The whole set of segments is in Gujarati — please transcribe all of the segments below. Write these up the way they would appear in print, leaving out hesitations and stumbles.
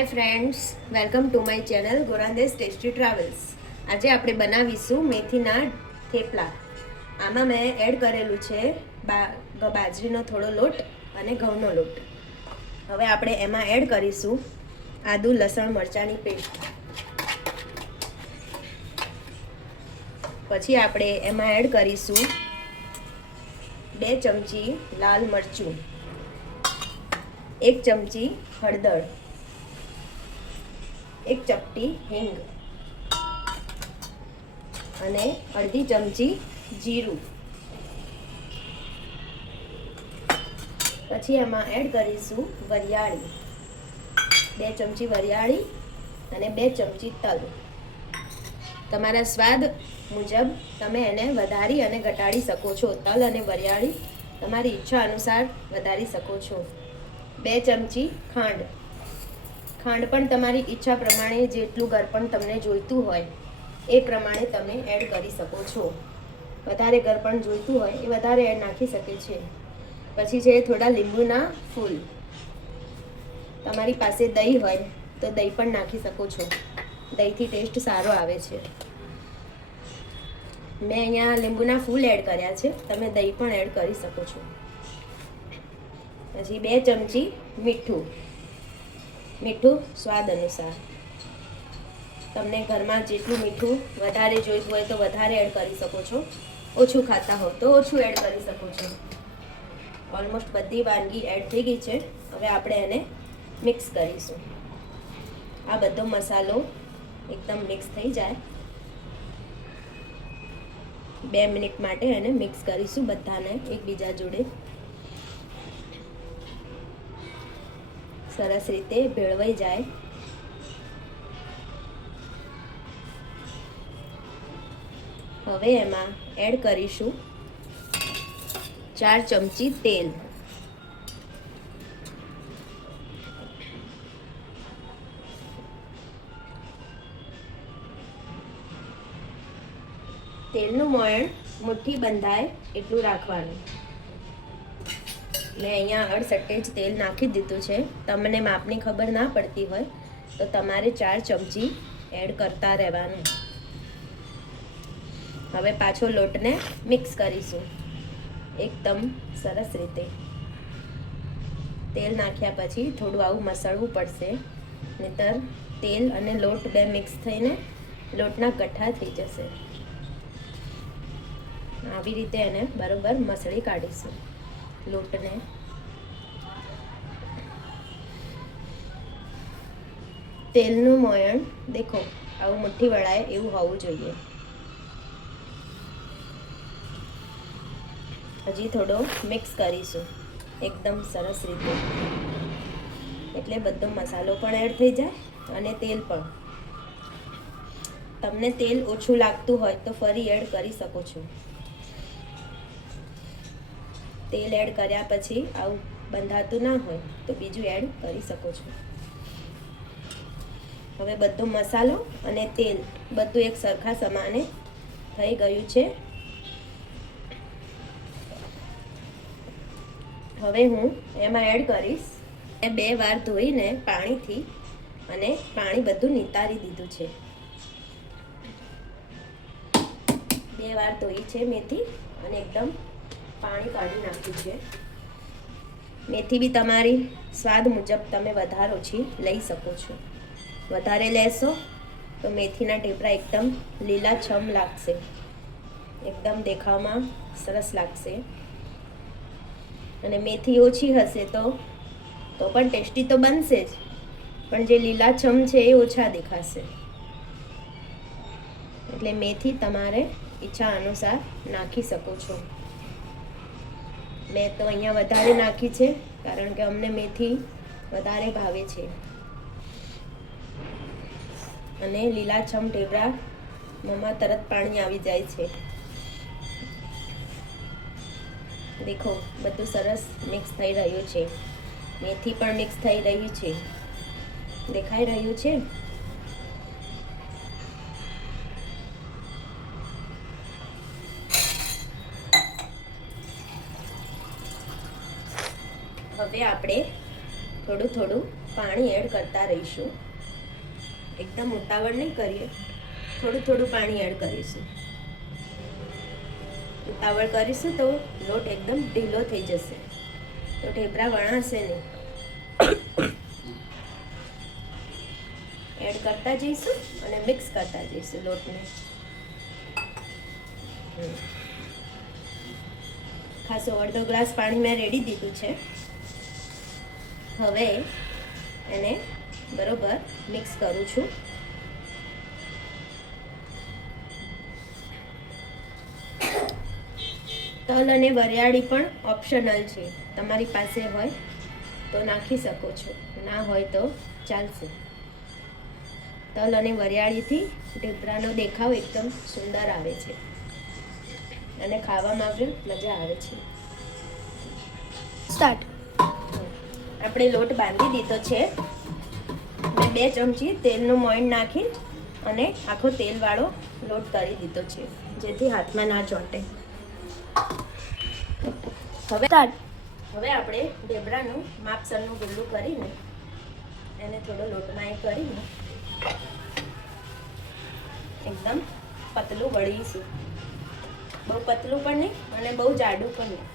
Hi friends, welcome to my channel ગોરાદેસ ટેસ્ટી ટ્રાવેલ્સ. આજે આપણે બનાવીશું મેથીના થેપલા. આમાં મેં એડ કરેલું છે બાજરીનો થોડો લોટ અને ઘઉંનો લોટ. હવે આપણે એમાં એડ કરીશું આદુ લસણ મરચાંની પેસ્ટ. પછી આપણે એમાં એડ કરીશું 2 ચમચી લાલ મરચું, 1 ચમચી હળદર, 1 ચપટી હિંગ અને અડધી ચમચી જીરું. પછી એમાં એડ કરીશું વરિયાળી, 2 ચમચી વરિયાળી અને 2 ચમચી તલ. તમારા સ્વાદ મુજબ તમે એને વધારી અને ઘટાડી શકો છો. તલ અને વરિયાળી તમારી ઈચ્છા અનુસાર વધારી શકો છો. 2 ચમચી ખાંડ. ખાંડ પણ તમારી ઈચ્છા પ્રમાણે જેટલું ગળપણ તમને જોઈતું હોય એ પ્રમાણે તમે એડ કરી શકો છો. વધારે ગળપણ જોઈતું હોય એ વધારે એડ નાખી શકે છે. પછી છે થોડા લીંબુના ફૂલ. તમારી પાસે દહીં હોય તો દહીં પણ નાખી શકો છો. દહીંથી ટેસ્ટ સારો આવે છે. મેં અહીંયા લીંબુના ફૂલ એડ કર્યા છે, તમે દહીં પણ એડ કરી શકો છો. પછી 2 ચમચી મીઠું. મીઠું સ્વાદ અનુસાર. તમને ઘરમાં જેટલું મીઠું વધારે જોઈતું હોય તો વધારે એડ કરી શકો છો. ઓછું ખાતા હો તો ઓછું એડ કરી શકો છો. ઓલમોસ્ટ બધી વાનગી એડ થઈ ગઈ છે. હવે આપણે એને મિક્સ કરીશું. આ બધો મસાલો એકદમ મિક્સ થઈ જાય 2 મિનિટ માટે એને મિક્સ કરીશું બધાને એકબીજા જોડે. સરસ રીતે ભેળવાઈ જાય. હવે એમાં એડ કરીશું 4 ચમચી તેલ. તેલનું મોયણ મુઠ્ઠી બંધાય એટલું રાખવાનું. મેં અહીંયા અડસટ્ટે જ તેલ નાખી દીધું છે. તમને માપની ખબર ના પડતી હોય તો તમારે 4 ચમચી એડ કરતા રહેવાનું. હવે પાછો લોટને મિક્સ કરીશું એકદમ સરસ રીતે. તેલ નાખ્યા પછી થોડું આવું મસળવું પડશે, નહીંતર તેલ અને લોટ બે મિક્સ થઈને લોટના ગઠ્ઠા થઈ જશે. આવી રીતે એને બરોબર મસળી કાઢીશું લોટને. તેલનું મોયણ દેખો આવું મુઠ્ઠી વળાય એવું હોવું જોઈએ. હજી થોડો મિક્સ કરીશું એકદમ સરસ રીતે, એટલે બધો મસાલો પણ એડ થઈ જાય અને તેલ પણ. તમને તેલ ઓછું લાગતું હોય તો ફરી એડ કરી શકો છો. તેલ એડ કર્યા પછી આવું બંધાતું ના હોય તો બીજું એડ કરી શકો છો. હવે બધો મસાલો અને તેલ બધું એક સરખા સમાને થઈ ગયું છે. હવે હું એમાં એડ કરીશ 2 વાર ધોઈને પાણીથી, અને પાણી બધું નિતારી દીધું છે. 2 વાર ધોઈ છે મેથી અને એકદમ પાણી કાઢી નાખ્યું છે. મેથી બી તમારી સ્વાદ મુજબ તમે વધારે ઓછી લઈ શકો છો. વધારે લેશો તો મેથીના ઢેપરા એકદમ લીલાછમ લાગશે, એકદમ દેખાવમાં સરસ લાગશે. અને મેથી ઓછી હશે તો પણ ટેસ્ટી તો બનશે જ, પણ જે લીલાછમ છે એ ઓછા દેખાશે. એટલે મેથી તમારે ઈચ્છા અનુસાર નાખી શકો છો. મેં તો અહીંયા વધારે નાખી છે કારણ કે અમને મેથી વધારે ભાવે છે. અને લીલાછમ ઢેબરા મોંમાં તરત પાણી આવી જાય છે. દેખો બધું સરસ મિક્સ થઈ રહ્યું છે. મેથી પણ મિક્સ થઈ રહ્યું છે, દેખાઈ રહ્યું છે. હવે આપણે થોડું થોડું પાણી એડ કરતા રહીશું. એકદમ ઉતાવળ નહીં કરીએ, થોડું થોડું પાણી એડ કરીશું. ઉતાવળ કરીશું તો લોટ એકદમ ઢીલો થઈ જશે, તો ઢેબરા વણાશે નહીં. એડ કરતા જઈશું અને મિક્સ કરતા જઈશું લોટને. ખાસો અડધો ગ્લાસ પાણી મેં રેડી દીધું છે. હવે એને બરોબર મિક્સ કરું છું. તલ અને વરિયાળી પણ ઓપ્શનલ છે, તમારી પાસે હોય તો નાખી શકો છો, ના હોય તો ચાલશે. તલ અને વરિયાળીથી ઢેબરાનો દેખાવ એકદમ સુંદર આવે છે અને ખાવામાં પણ મજા આવે છે. સ્ટાર્ટ. આપણે લોટ બાંધી દીધો છે. મેં 2 ચમચી તેલનું મોઈન નાખી અને આખો તેલવાળો લોટ કરી દીધો છે, જેથી હાથમાં ના ચોંટે. હવે આપણે ઢેબરાનું માપસરનું ગુલ્લું કરીને એને થોડો લોટમાં એ કરીને એકદમ પતલું વળીશું. બહુ પતલું પણ નહીં અને બહુ જાડું પણ નહીં.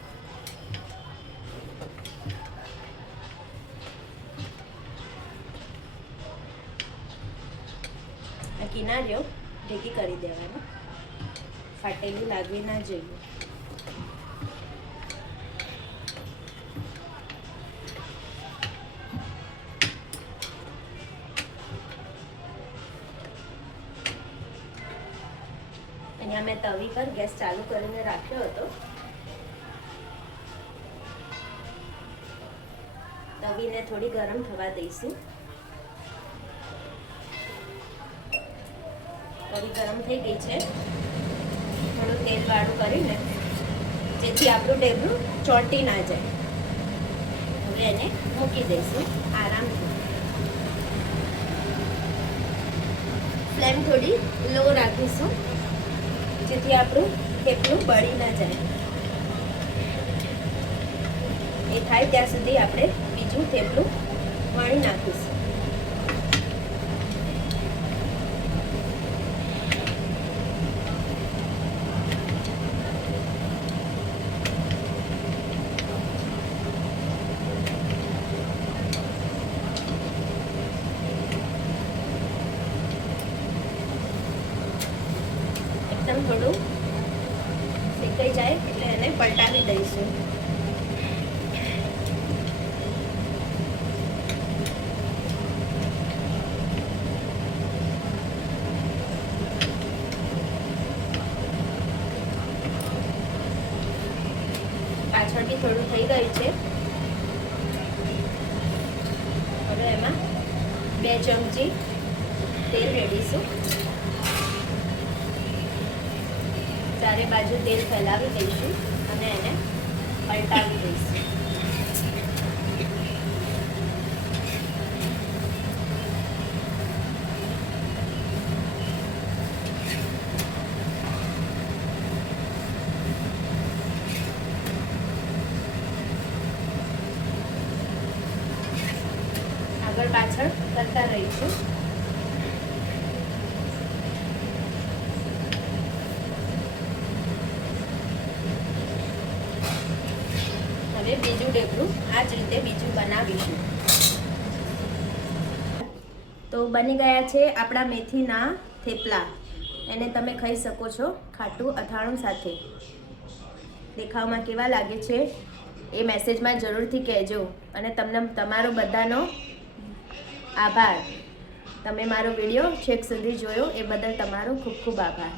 આ કિનારીઓ ઢેકી કરી દેવાનો, ફાટેલું લાગવી ના જોઈએ. અહીંયા મેં તવી પર ગેસ ચાલુ કરીને રાખ્યો હતો. તવીને થોડી ગરમ થવા દઈશું. તવી ગરમ થઈ ગઈ છે. થોડું તેલ વાળું કરીને, જેથી આપણું ઢેબરું ચોંટી ના જાય. હવે એને મૂકી દઈશું આરામથી. ફ્લેમ થોડી લો રાખીશું, જેથી આપણું થેપલું બળી ના જાય. એ થાય ત્યાં સુધી આપણે બીજું થેપલું વણી નાખીશું. એકદમ થોડું શેકાઈ જાય એટલે એને પલટાવી દઈશું. પાછળથી થોડું થઈ ગયું છે. હવે એમાં 2 ચમચી તેલ રેડીશું. ચારે બાજુ તેલ ફેલાવી દઈશું અને એને પલટાવી દઈશું. આગળ પાછળ કરતા રહીશું. હવે બીજું ઢેબરું આ જ રીતે બીજું બનાવીશું. તો બની ગયા છે આપણા મેથીના થેપલા. એને તમે ખાઈ શકો છો ખાટું અથાણું સાથે. દેખાવમાં કેવા લાગે છે એ મેસેજમાં જરૂરથી કહેજો. અને તમને તમારો બધાનો આભાર. તમે મારો વિડીયો છેક સુધી જોયો એ બદલ તમારો ખૂબ ખૂબ આભાર.